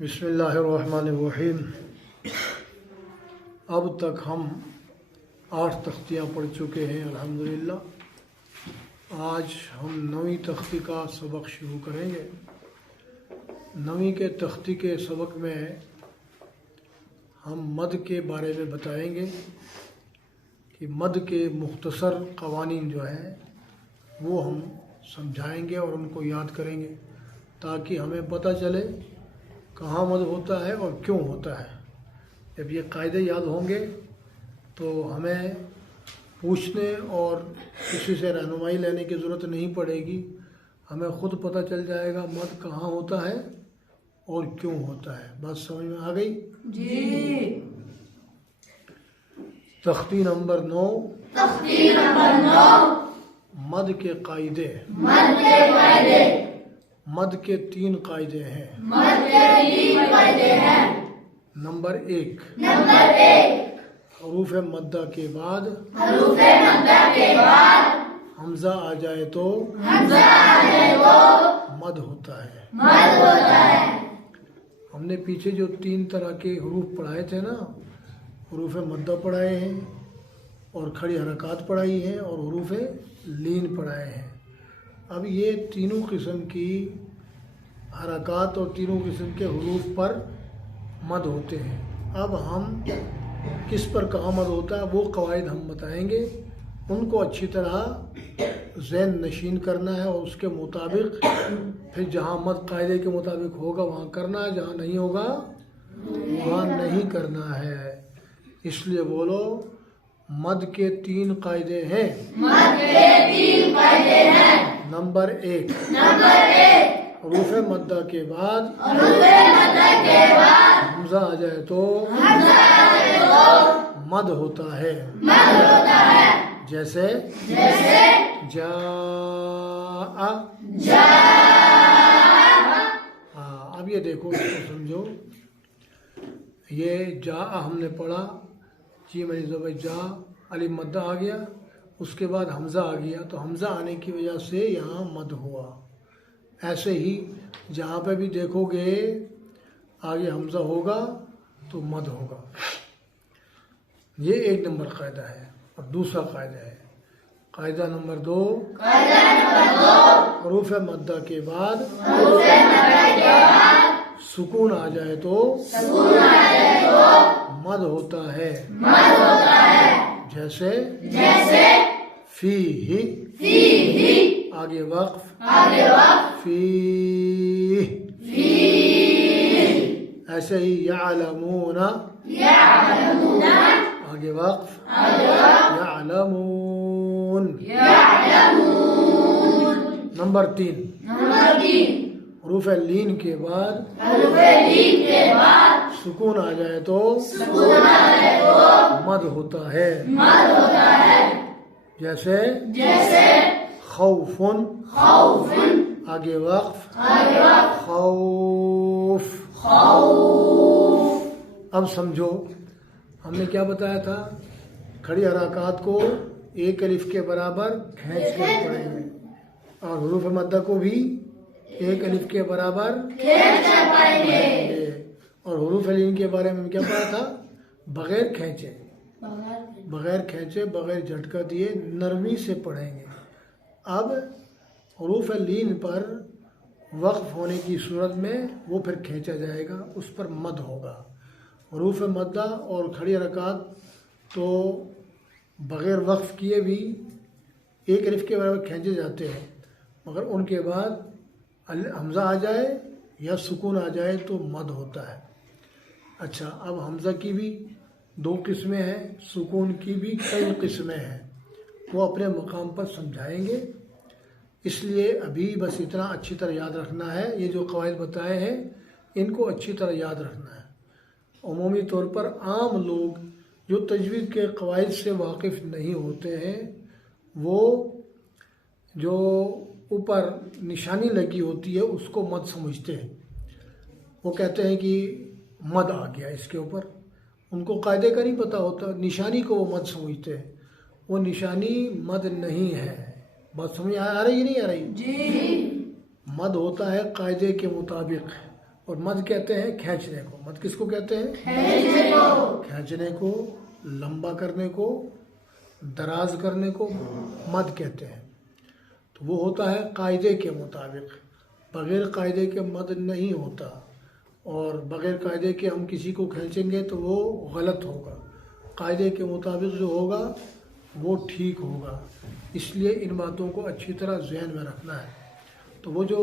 बिस्मिल्लाहिर्रहमानिर्रहीम। अब तक हम 8 तख्तियाँ पढ़ चुके हैं अल्हम्दुलिल्लाह। आज हम 9वीं तख्ती का सबक शुरू करेंगे। 9वीं के तख्ती के सबक में हम मद के बारे में बताएंगे कि मद के मुख्तसर क़वानीन जो हैं वो हम समझाएंगे और उनको याद करेंगे ताकि हमें पता चले कहाँ मद होता है और क्यों होता है। जब ये कायदे याद होंगे तो हमें पूछने और किसी से रहनुमाई लेने की ज़रूरत नहीं पड़ेगी, हमें ख़ुद पता चल जाएगा मद कहाँ होता है और क्यों होता है। बात समझ में आ गई जी। तख्ती नंबर 9 मद के कायदे। मद के 3 कायदे हैं। नंबर 1 हरूफ मद्दा के बाद हमजा आ जाए तो मद होता है। हमने पीछे जो 3 तरह के हरूफ पढ़ाए थे ना, हरूफ मद्दा पढ़ाए हैं और खड़ी हरकत पढ़ाई हैं और हरूफ लीन पढ़ाए हैं। अब ये तीनों किस्म की हरकत और तीनों किस्म के हरूफ पर मद होते हैं। अब हम किस पर कहाँ मद होता है वो कवायद हम बताएंगे, उनको अच्छी तरह ज़हन नशीन करना है और उसके मुताबिक फिर जहाँ मद कायदे के मुताबिक होगा वहाँ करना है, जहाँ नहीं होगा वहाँ नहीं करना है। इसलिए बोलो मद के 3 कायदे हैं। नंबर 1 हरूफ मद्दा के बाद हमजा आ जाए तो मद होता है। जैसे जा। हाँ, अब ये देखो, इसको समझो। ये जा हमने पढ़ा, जी मेरी ज़बर जा, अलिफ मद्दा आ गया, उसके बाद हमजा आ गया, तो हमजा आने की वजह से यहाँ मद हुआ। ऐसे ही जहाँ पे भी देखोगे आगे हमजा होगा तो मद होगा। ये 1 नंबर कायदा है। और दूसरा कायदा है कायदा नंबर 2 हरूफ मद्दा के बाद सुकून आ जाए तो मद होता है। जैसे फी ही, आगे वक्फ फी। ऐसे ही यअलमूना, आगे वक्फ यअलमून। नंबर 3 हरूफ लीन के बाद सुकून आ जाए तो मद होता है। जैसे खौफुन, आगे वक्फ खौफ। अब समझो हमने क्या बताया था, खड़ी हरकत को 1 अलिफ के बराबर खींच कर पढ़ेंगे और हरूफ मद्दा को भी 1 अलिफ के बराबर पढ़ेंगे। और हरूफ लीन के बारे में क्या पढ़ा था, बगैर खींचे, बगैर झटका दिए नरमी से पढ़ेंगे। अब हरूफ लीन पर वक्फ होने की सूरत में वो फिर खींचा जाएगा, उस पर मद होगा। हरूफ मद्दा और खड़ी हरकत तो बग़ैर वक्फ किए भी 1 अलिफ के बराबर खींचे जाते हैं, मगर उनके बाद हमज़ा आ जाए या सुकून आ जाए तो मद होता है। अच्छा, अब हमज़ा की भी 2 किस्में हैं, सुकून की भी कई किस्में हैं, वो अपने मकाम पर समझाएंगे। इसलिए अभी बस इतना अच्छी तरह याद रखना है, ये जो कवायद बताए हैं इनको अच्छी तरह याद रखना है। अमूमी तौर पर आम लोग जो तजवीज़ के कवायद से वाकिफ़ नहीं होते हैं, वो जो ऊपर निशानी लगी होती है उसको मद समझते हैं। वो कहते हैं कि मद आ गया इसके ऊपर, उनको कायदे का नहीं पता होता, निशानी को वो मद समझते हैं। वो निशानी मद नहीं है। बात समझ आ रही नहीं आ रही जी? मद होता है कायदे के मुताबिक और मद कहते हैं खींचने को। मद किसको कहते हैं? खींचने को, लंबा करने को, दराज करने को मद कहते हैं। तो वो होता है कायदे के मुताबिक, बग़ैर कायदे के मद नहीं होता, और बग़ैर कायदे के हम किसी को खींचेंगे तो वो गलत होगा। कायदे के मुताबिक जो होगा वो ठीक होगा। इसलिए इन बातों को अच्छी तरह ज़हन में रखना है। तो वो जो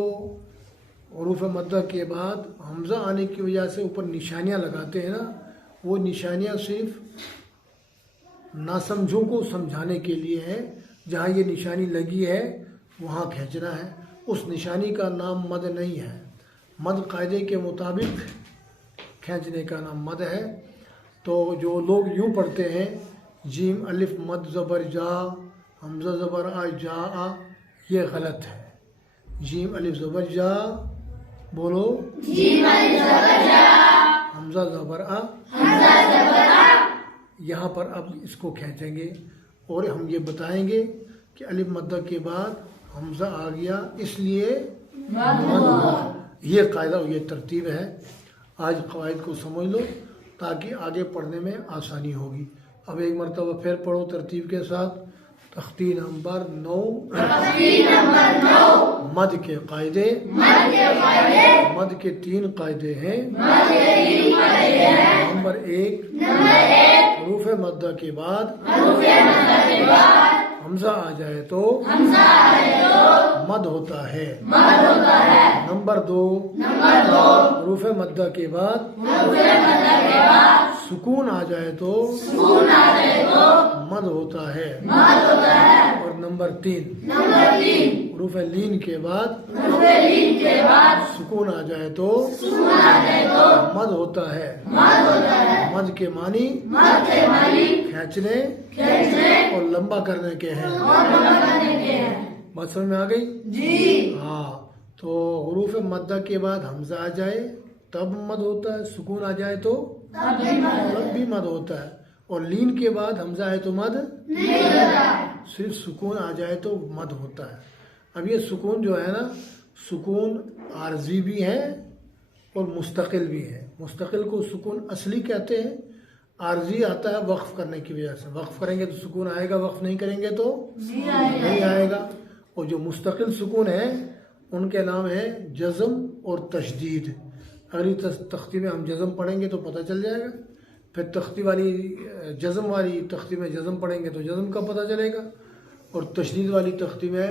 हुरूफ मद्दा के बाद हमज़ा आने की वजह से ऊपर निशानियाँ लगाते हैं ना, वो निशानियाँ सिर्फ नासमझों को समझाने के लिए है। जहाँ ये निशानी लगी है वहाँ खींचना है। उस निशानी का नाम मद नहीं है। मद कायदे के मुताबिक खींचने का नाम मद है। तो जो लोग यूँ पढ़ते हैं जीम अलिफ मद ज़बर जा, हमज़ा ज़बर आ जा आ, ये गलत है। जीम अलिफ ज़बर जा, बोलो जीम अलिफ ज़बर जा, हमज़ा ज़बर आ, हमज़ा ज़बर आ। यहाँ पर अब इसको खींचेंगे और हम ये बताएंगे कि अलिफ मद्दा के बाद हमज़ा आ गया, इसलिए मद। ये कायदा, ये तरतीब है। आज क़वाइद को समझ लो ताकि आगे पढ़ने में आसानी होगी। अब एक मरतबा फिर पढ़ो तरतीब के साथ। तख्ती नंबर 9, मद के कायदे। मद के 3 कायदे हैं। नंबर 1, हुरूफ मद्दा के बाद हमज़ा आ जाए तो मद होता है। नंबर 2, हुरूफ मद्दा के बाद सुकून आ जाए तो मद होता है। और नंबर 3, हुरूफ लीन के बाद सुकून आ जाए तो मद होता है। मद के मानी खींचने और लंबा करने के हैं। बात समझ में आ गई? जी हाँ। तो हुरूफ मद्दा के बाद हमज़ा आ जाए तब मद होता है, सुकून आ जाए तो तब भी मद होता है, और लीन के बाद हमज़ा आए तो मद नहीं होता, सिर्फ सुकून आ जाए तो मद होता है। अब ये सुकून जो है ना, सुकून आर्जी भी है और मुस्तकिल भी है। मुस्तकिल को सुकून असली कहते हैं। आर्जी आता है वक्फ करने की वजह से। वक्फ करेंगे तो सुकून आएगा, वक्फ नहीं करेंगे तो नहीं आएगा। और जो मुस्तकिल सुकून है उनके नाम है जज़म और तशदीद। अगली तख्ती में हम जज़म पढ़ेंगे तो पता चल जाएगा। फिर तख्ती वाली जज़म वाली तख्ती में जज़म पढ़ेंगे तो जज़म का पता चलेगा, और तशदीद वाली तख्ती में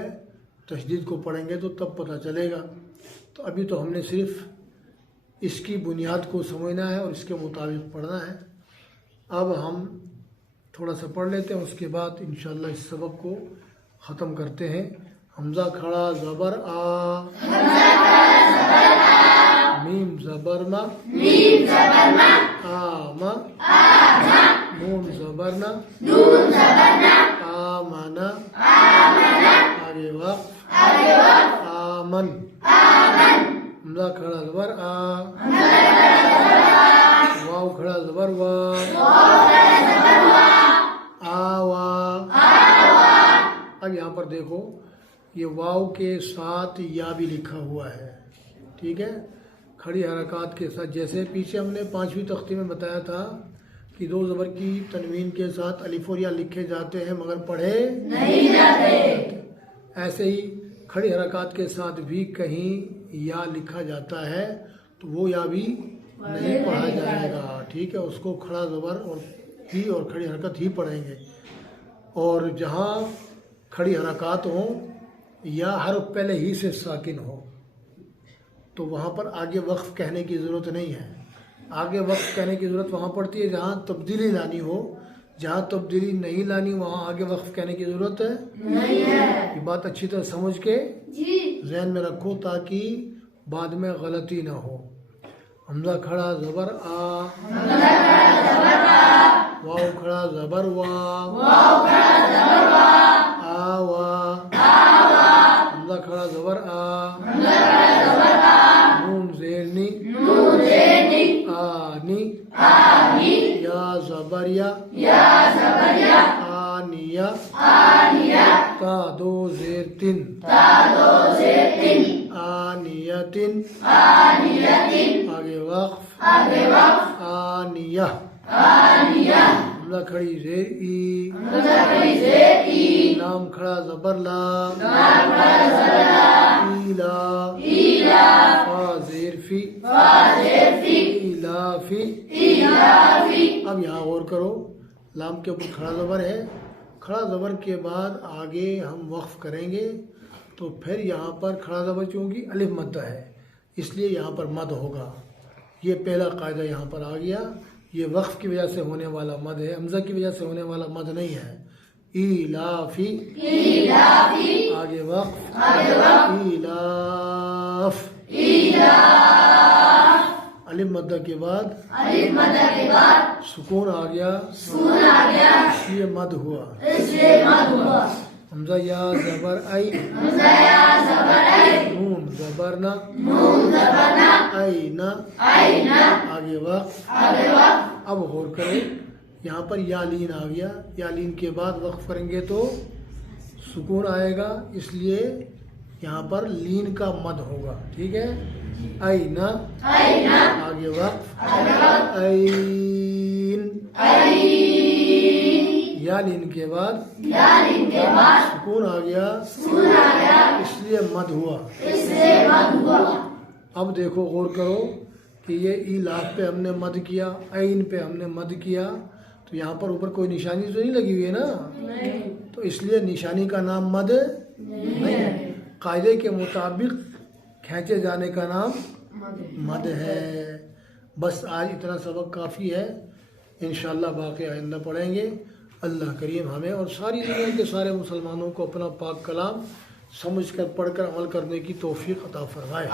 तशदीद को पढ़ेंगे तो तब पता चलेगा। तो अभी तो हमने सिर्फ इसकी बुनियाद को समझना है और इसके मुताबिक पढ़ना है। अब हम थोड़ा सा पढ़ लेते हैं, उसके बाद इंशाअल्लाह इस सबक को ख़त्म करते हैं। हमज़ा खड़ा ज़बर आ, मीम ज़बर मा, आ मा, नून ज़बर ना, आ माना, आगे वक़्फ़, आमन। हमज़ा खड़ा ज़बर आ, वाव खड़ा ज़बर वा, आवा। अब यहाँ पर देखो ये वाव के साथ या भी लिखा हुआ है, ठीक है, खड़ी हरकत के साथ। जैसे पीछे हमने 5वीं तख्ती में बताया था कि 2 ज़बर की तनवीन के साथ अलिफ और या लिखे जाते हैं मगर पढ़े नहीं जाते। ऐसे ही खड़ी हरकत के साथ भी कहीं या लिखा जाता है तो वो या भी नहीं पढ़ा जाएगा, ठीक है। उसको खड़ा ज़बर और ही और खड़ी हरकत ही पढ़ेंगे। और जहाँ खड़ी हरकत हो या हर्फ पहले ही से साकिन हो तो वहाँ पर आगे वक्फ कहने की ज़रूरत नहीं है। आगे वक्फ कहने की ज़रूरत वहाँ पड़ती है जहाँ तब्दीली लानी हो। जहाँ तब्दीली नहीं लानी वहाँ आगे वक्फ कहने की ज़रूरत है नहीं है। ये बात अच्छी तरह समझ के ज़हन में रखो ताकि बाद में गलती ना हो। हमज़ा खड़ा ज़बर आ, वाव खड़ा ज़बर वा, आवा। हमज़ा खड़ा ज़बर आ, नून ज़ेर नी, आनी, या ज़बर या, आनिया, ता 2 ज़ेर 3, आनियतिन, वक्फ आनिया हमजा खड़ी ज़ेर ई लाम खड़ा ज़बर ला ईला फा ज़ेर फी इलाफी। अब यहाँ गौर करो, लाम के ऊपर खड़ा ज़बर है, खड़ा ज़बर के बाद आगे हम वक्फ करेंगे तो फिर यहाँ पर खड़ा ज़बर चूँकि अलिफ मद्दा है इसलिए यहाँ पर मद होगा। ये पहला कायदा यहाँ पर आ गया। ये वक्फ की वजह से होने वाला मद है, हमज़ा की वजह से होने वाला मद नहीं है। इलाफी आगे वक्फ इलाफ अलिफ मद्दा के बाद सुकून आ गया इसलिए मद हुआ। हमज़ा या ज़बर आई नून ज़बर ना आगे वक्फ। अब गौर करें, यहाँ पर या लीन आ गया, या लीन के बाद वक्फ करेंगे तो सुकून आएगा इसलिए यहाँ पर लीन का मद होगा। ठीक है, आईना आगे वक्फ आईन या लीन के बाद सुकून आ गया इसलिए मद हुआ। अब देखो गौर करो कि ये ई लाफ पे हमने मद किया, आइन पे हमने मद किया तो यहाँ पर ऊपर कोई निशानी तो नहीं लगी हुई है ना, तो इसलिए निशानी का नाम मद नहीं, कायदे के मुताबिक खींचे जाने का नाम मद है। बस आज इतना सबक काफ़ी है, इंशाअल्लाह बाकी आइंदा पढ़ेंगे। अल्लाह करीम हमें और सारी दुनिया के सारे मुसलमानों को अपना पाक कलाम समझकर पढ़कर अमल करने की तौफीक अता फरमाए।